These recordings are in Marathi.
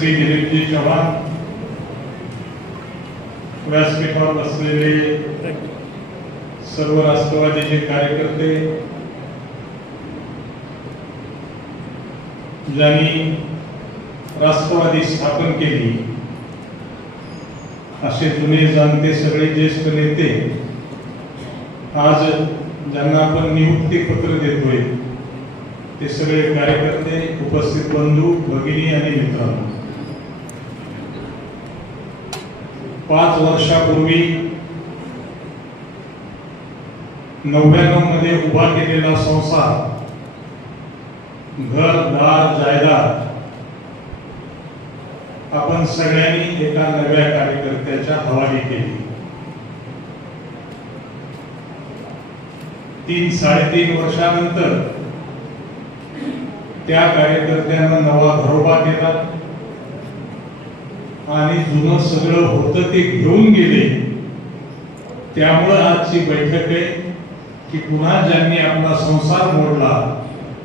चव्हाण व्यासपीठावर बसलेले सर्व राष्ट्रवादीचे कार्यकर्ते ज्यांनी राष्ट्रवादी स्थापन केली असे जुने जाणते सगळे ज्येष्ठ नेते आज ज्यांना आपण नियुक्ती पत्र देतोय ते सगळे कार्यकर्ते उपस्थित बंधू भगिनी आणि मित्रांनो पाच वर्षापूर्वी नव्याण्णवमध्ये उभा केलेला संसार घर दार जायदाद आपण सगळ्यांनी एका नव्या कार्यकर्त्याच्या हवाली केली. तीन साडेतीन वर्षानंतर त्या कार्यकर्त्यानं नवा घरोबा केला. आणि जुनं सगळं होतं ते घेऊन गेले. त्यामुळं आजची बैठक आहे की पुन्हा ज्यांनी आपला संसार मोडला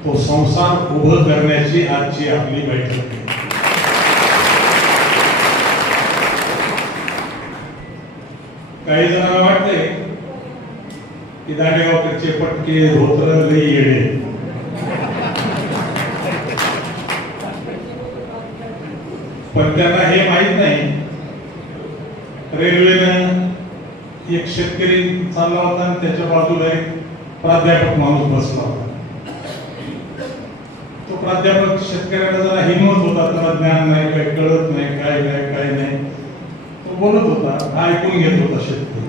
तो संसार उभं करण्याची आजची आपली बैठक आहे. काही जणांना वाटते की दांडेगावकडचे पटके धोतर लई येडे पण त्यांना हे माहीत रेल्वेनं एक शेतकरी चालला होता आणि त्याच्या बाजूला एक प्राध्यापक माणूस बसला होता. तो प्राध्यापक शेतकऱ्याला जरा हिंमत होता त्याला ज्ञान नाही काय कळत नाही काय काय काय नाही. तो बोलत होता हा ऐकून घेत होता शेतकरी.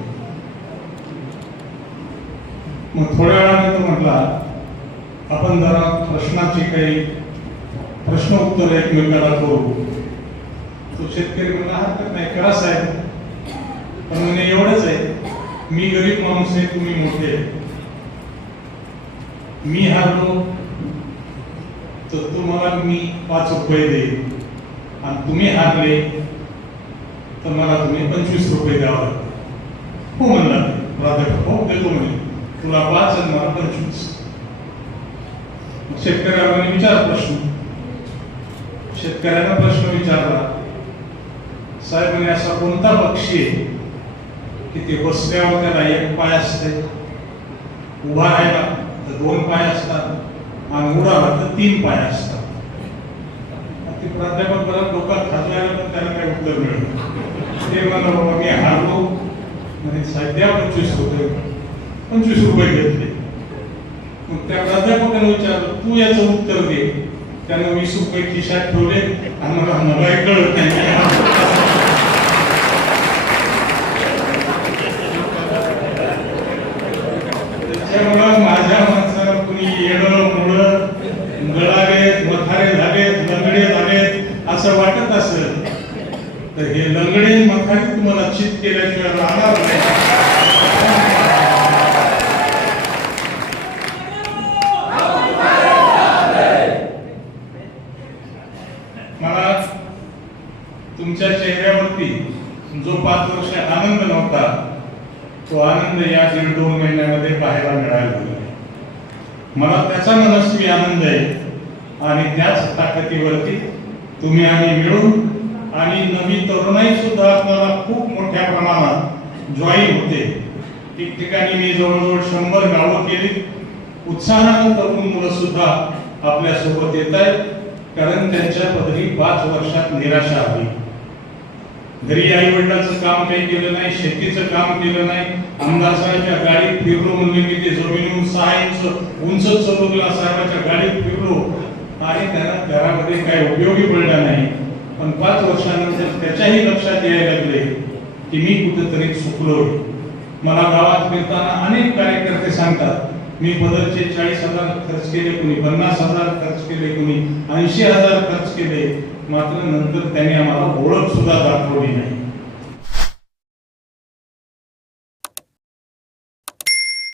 मग थोड्या वेळाने तो म्हटला आपण जरा प्रश्नाची काही प्रश्न उत्तर एकमेकाला करू. तो शेतकरी म्हणला हरकत नाही करा साहेब. पण म्हणे एवढंच आहे. मी गरीब माणूस आहे तुम्ही मोठे आहे. मी हारलो तर तुम्हाला मी पाच रुपये देईल आणि तुम्ही हारले तर मला तुम्ही पंचवीस रुपये द्यावा लागते हो म्हणला प्राध्यापक हो देतो म्हणे. तुला पाच आणि मला पंचवीस. शेतकऱ्याला विचार प्रश्न. शेतकऱ्याला प्रश्न विचारला साहेब म्हणे असा कोणता पक्षी आहे? की ते बसल्यावर त्याला एक पाय असते. उभा राहिला तर दोन पाय असतात आणि उडाला तर तीन पाय असतात. ते प्राध्यापक मला डोक्यात खाजवायला पण त्याला काही उत्तर मिळत ते मला बाबा मी हारलो. म्हणजे सध्या पंचवीस रुपये. पंचवीस रुपये घेतले. मग त्या प्राध्यापकाने विचारलं तू याचं उत्तर दे. त्यानं वीस रुपये खिशात ठेवले आणि मला मला कळत नाही. असं वाटत असेल तर हे लंगडे मखाने तुम्हाला चित केल्याशिवाय राहणार नाही. मला तुमच्या चेहऱ्यावरती जो पाच वर्ष आनंद नव्हता तो आनंद या दीड दोन महिन्यामध्ये पाहायला मिळायला मला त्याचा मनस्वी आनंद आहे आणि त्याच ताकदीवरती तुम्ही आणि मिळून आणि नवी तरुणाई सुद्धा आपल्याला खूप मोठ्या प्रमाणात जॉईन होते. ठिकठिकाणी मी जवळजवळ शंभर गावं केली. उत्साहानं तरुण मुलं सुद्धा आपल्यासोबत येत आहेत कारण त्यांच्या पदरी पाच वर्षात निराशा आली. घरी आई वडिलांचं काम काही केलं नाही शेतीचं काम केलं नाही आमदार गाडीत फिरलो म्हणजे मी ते जमिनीहून सहा इंच उंच चलवला साहेबाच्या गाडीत फिरलो. आणि त्यांना घरामध्ये काही उपयोगी पडला नाही. पण पाच वर्षानंतर त्याच्याही लक्षात यायला लागले की मी कुठेतरी चुकलो मला गावात फिरताना अनेक कार्यकर्ते सांगतात मी पदरचे चाळीस हजार खर्च केले कुणी पन्नास हजार खर्च केले कुणी ऐंशी हजार खर्च केले. मात्र नंतर त्यांनी आम्हाला ओळख सुद्धा दाखवली नाही.